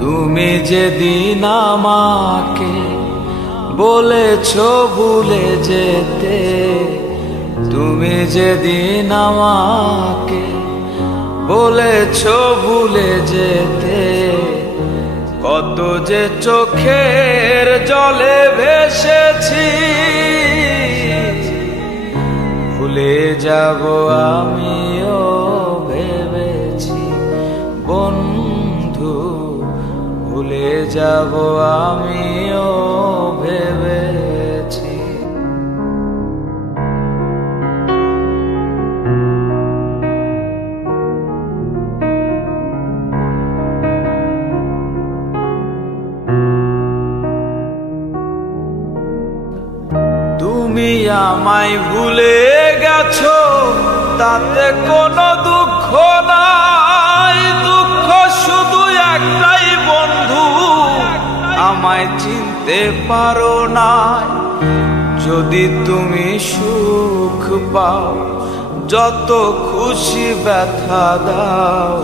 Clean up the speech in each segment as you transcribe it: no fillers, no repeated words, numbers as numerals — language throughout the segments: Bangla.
তুমি যেদিন আমাকে বলেছো ভুলে যেতে, তুমি যেদিন আমাকে বলেছো ভুলে যেতে, কত যে চোখের জলে ভেসেছি, ভুলে যাব আমিও ভেবেছি বন্ধু, ভুলে যাব আমিও ভেবেছি। তুমি আমায় ভুলে গেছো তাতে কোনো দুঃখ নাই, দুঃখ শুধু একটাই বন্ধু, আমায় চিনতে পারো না। যদি তুমি সুখ পাও যত খুশি ব্যথা দাও,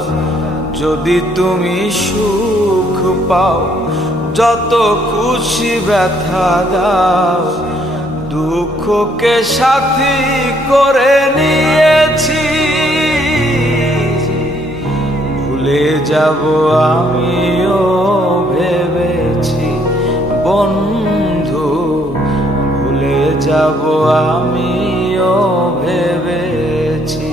যদি তুমি সুখ পাও যত খুশি ব্যথা দাও, দুঃখকে সাথী করে নিয়েছি, ভুলে যাব আমিও ভেবেছি বন্ধু, ভুলে যাব আমিও ভেবেছি।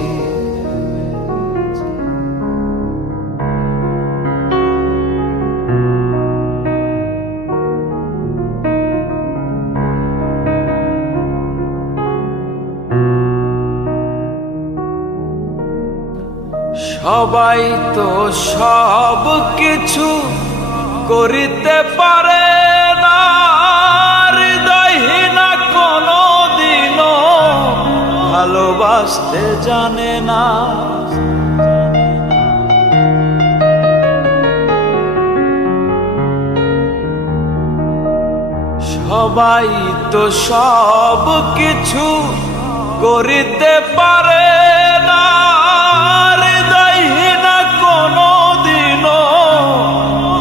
সবাই তো সব কিছু করিতে পারে না, হৃদয়হীনা কোনো দিনও ভালোবাসতে জানে না। সবাই তো সব কিছু করিতে পারে না, হৃদয়হীনা কোনো দিনও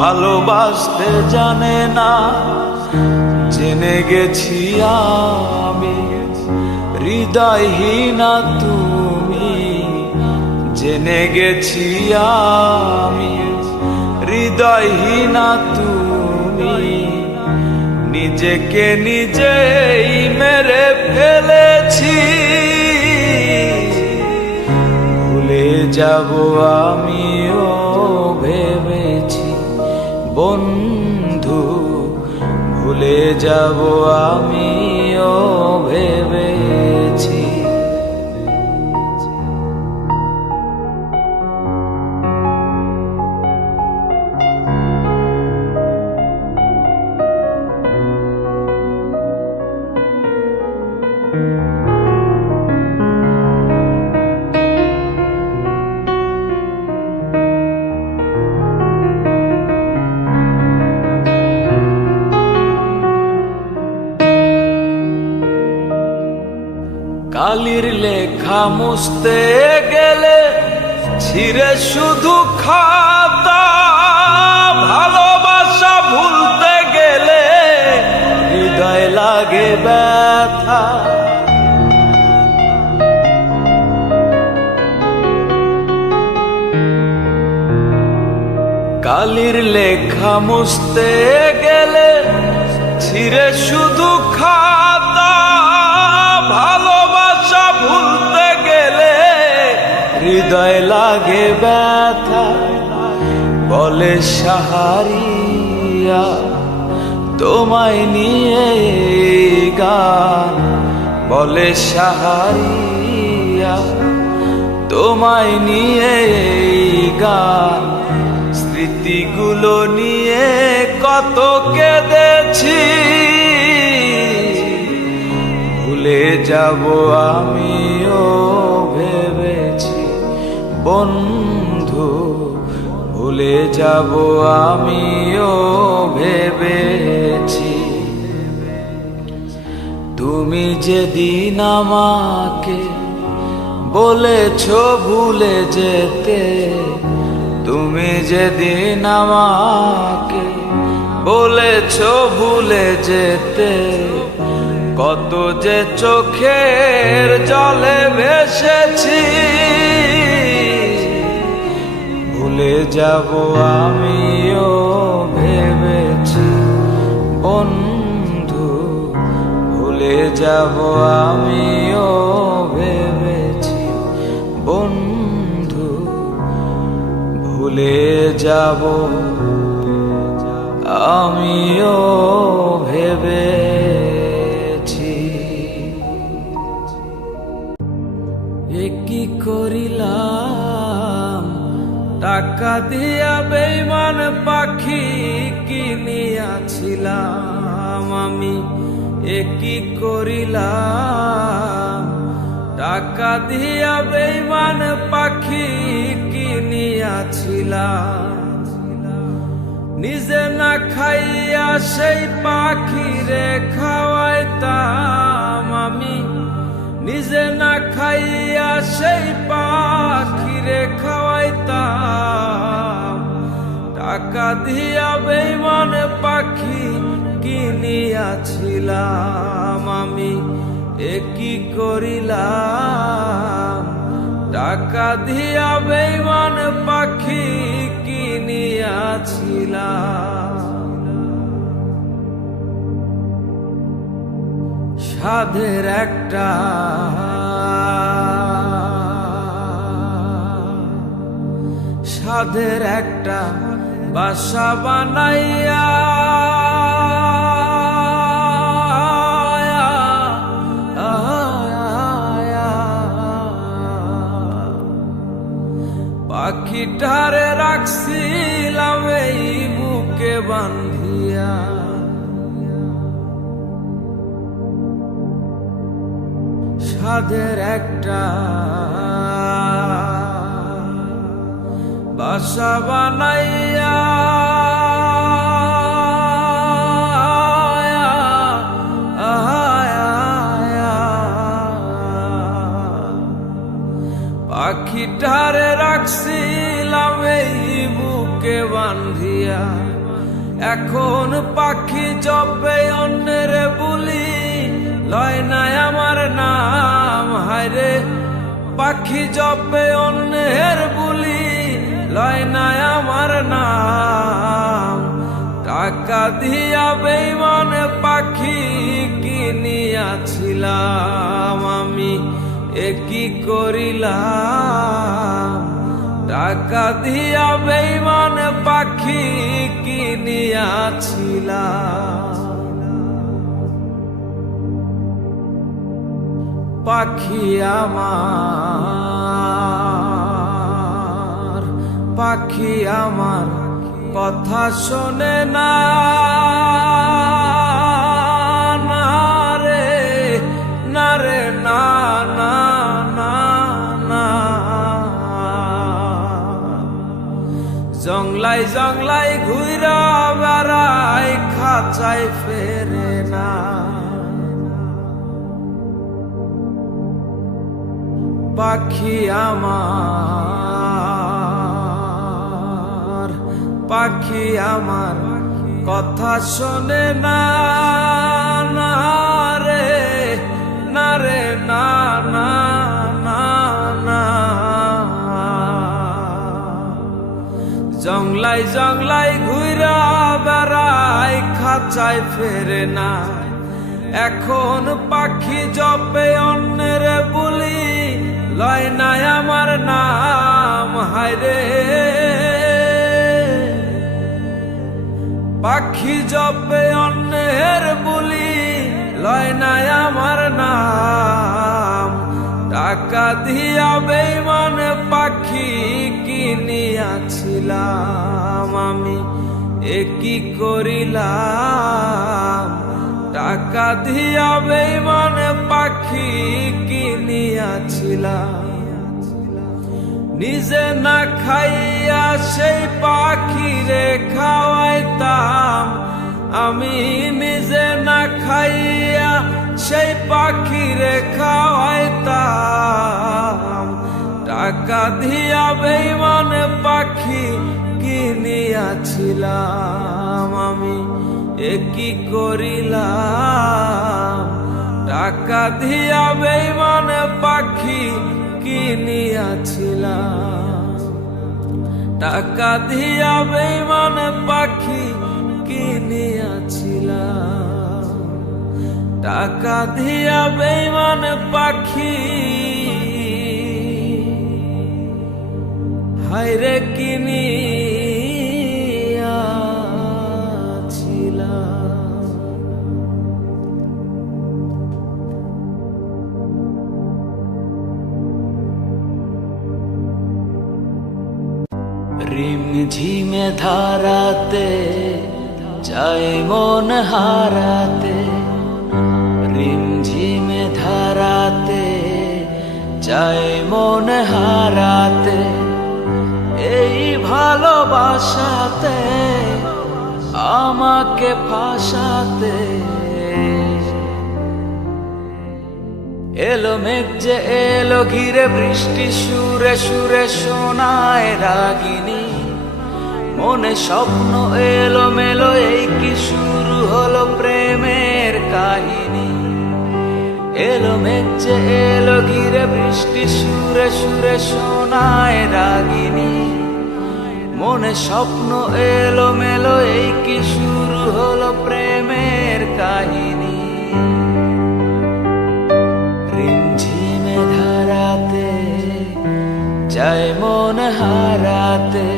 ভালোবাসতে জানে না। জেনে গেছি আমি হৃদয়হীনা তুমি, জেনে গেছি আমি হৃদয়হীনা তুমি, নিজেকে নিজেই মেরে ফেলেছি, ভুলে যাব আমিও ভেবেছি বন্ধু, ভুলে যাব আমিও ভেবেছি। কালির লেখা মুছতে গেলে ছিঁড়ে শুধু খাতা, ভালোবাসা ভুলতে গেলে হৃদয় লাগে ব্যথা। কালির লেখা মুছতে গেলে ছিঁড়ে শুধু খাতা, ভালোবাসা ভুলতে গেলে হৃদয় লাগে ব্যথা। বলে সাহারিয়া তোমায় নিয়ে গান, বলে সাহারিয়া তোমায় নিয়ে গান, স্মৃতিগুলো নিয়ে কত কেঁদেছি, ভুলে যাব আমিও ভেবেছি বন্ধু, ভুলে যাব আমিও ভেবেছি। তুমি যেদিন আমাকে বলেছো ভুলে যেতে, তুমি যেদিন আমাকে বলেছ ভুলে যেতে, কত যে চোখের জলে ভেসেছি। ভুলে যাব আমিও ভেবেছি বন্ধু, ভুলে যাব আমিও ভেবেছি বন্ধু, ভুলে যাব আমিও ভেবেছি। এ কি করিলাম, টাকা দিয়া বেঈমান পাখি কিনিয়াছিলাম আমি। এ কি করিলাম, টাকা দিয়া বেঈমান পাখি কিনিয়াছিলাম। নিজে না খাইয়া সেই পাখিরে খাওয়াইতাম আমি। নিজে না খাইয়া সেই পাখিরে খাওয়াইতাম। টাকা দিয়া বেঈমান পাখি কিনিয়াছিলাম আমি। এ কি করিলাম, টাকা দিয়া বেঈমান পাখি কিনিয়াছিলাম। সাধের একটা বাসা বানাইয়া পাখিটারে রাখছিলাম এই বুকে বান্ধিয়া। সাধের একটা বাসা বানাইয়া পাখিটারে রাখছিলাম এই বুকে বান্ধিয়া। এখন পাখি জপে অন্যের বুলি, লয় নাই আমার নাম। হায়রে পাখি জপে অন্যের বুলি, লয় নাই আমার নাম। টাকা দিয়া বেঈমান পাখি কিনিয়াছিলাম আমি। এ কি করিলাম, টাকা দিয়া বেঈমান পাখি কিনিয়াছিলাম। পাখি আমার কথা শোনে না, না রে না রে না না না না। জংলাই জংলাই ঘুইরা বেড়াই, খাঁচায় ফেরে না। পাখি আমার কথা শোনে না, না রে না রে না না না না। জংলাই জংলাই ঘুইরা বেড়াই, খাঁচায় ফেরে না। এখন পাখি জপে অন্যের বুলি, লয় নাই আমার নাম। হায়রে পাখি জপে অন্যের বুলি, লয় নাই আমার নাম। টাকা দিয়া বেঈমান পাখি কিনিয়াছিলাম আমি। এ কি করিলাম, টাকা দিয়া বেঈমান পাখি কিনিয়াছিলাম। নিজে না খাইয়া সেই পাখিরে খাওয়াইতাম আমি। নিজে না খাইয়া সেই পাখিরে খাওয়াইতাম। টাকা দিয়া বেঈমান পাখি কিনিয়াছিলাম আমি, এ কি করিলাম। টাকা দিয়া বেঈমান পাখি কিনিয়াছিলাম, টাকা দিয়া বেঈমান পাখি কিনিয়াছিলাম, টাকা দিয়া বেঈমান পাখি হায়রে কিনিয়াছিলাম। রিমঝিমে ধারাতে যায় মন হারাতে, রিমঝিমে ধারাতে যায় মন হারাতে, এই ভালোবাসাতে আমাকে ফাঁসাতে। এলো মেঘ যে এলো ঘিরে, বৃষ্টি সুরে সুরে শোনায় রাগিনী, মনে স্বপ্ন এলো মেলো, এই কি শুরু হলো প্রেমের কাহিনী। এলো মেঘ যে এলো ঘিরে, বৃষ্টি সুরে সুরে শোনায় রাগিনী, মনে স্বপ্ন এলো মেলো, এই কি শুরু হলো প্রেমের কাহিনী। রিমঝিমে ধারাতে যায় মন হারাতে,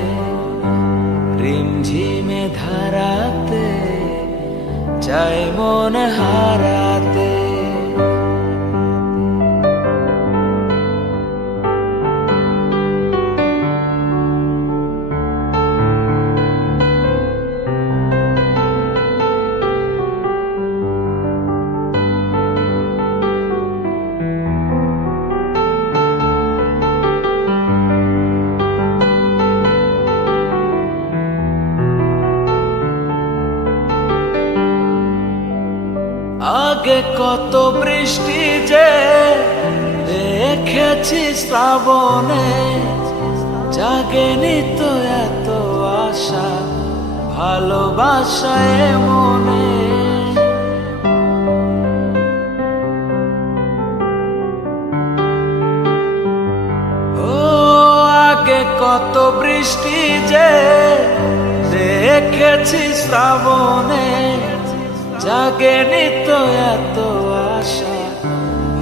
রিমঝিমে ধারাতে যায় মন হারাতে। আগে কত বৃষ্টি যে দেখেছি শ্রাবণে, জাগেনি তো এত আশা ভালোবাসায় মনে। ও আগে কত বৃষ্টি যে দেখেছি শ্রাবণে, জাগেনি তো এত আশা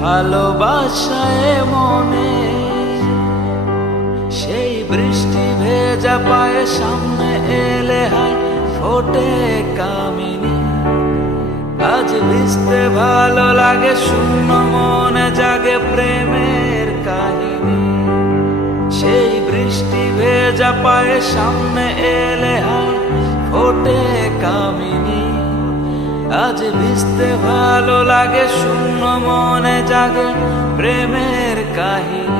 ভালোবাসায় মনে। সেই বৃষ্টি ভেজা পায়ে সামনে এলে হায় ফোটে কামিনী, আজ ভিজতে ভালো লাগে, শূন্য মনে জাগে প্রেমের কাহিনী। সেই বৃষ্টি ভেজা পায়ে সামনে এলে হায় ফোটে কামিনী, আজ ভিজতে ভালো লাগে, শূন্য মনে জাগে প্রেমের কাহিনী।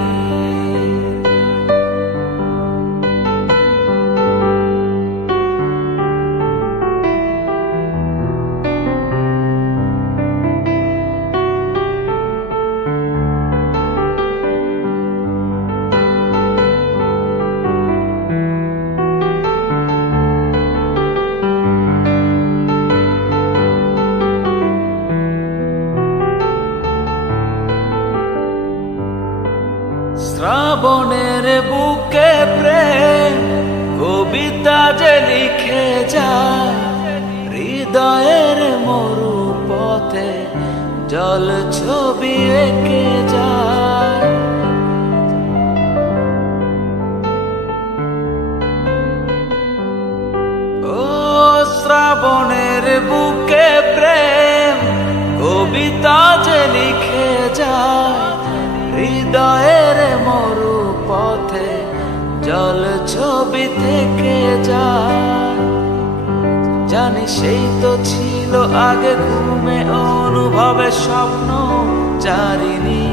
শ্রাবণের বুকে প্রেম কবিতা যে লিখে যায়, হৃদয়ের মরু পথে জল ছবি এঁকে যায়। ও শ্রাবণের বুকে প্রেম কবিতা যে লিখে যায়, হৃদয়ের মরু পথে জল ছবি থেকে যায়। জানি সেই তো ছিল আগে ঘুমে অনুভবে স্বপ্ন চারিণী,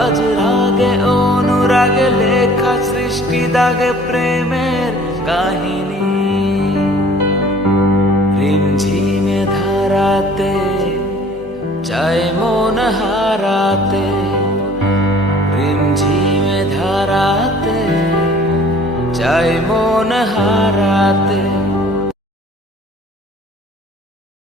আজ রাগে অনুরাগে লেখা সৃষ্টি দাগে প্রেমের কাহিনী।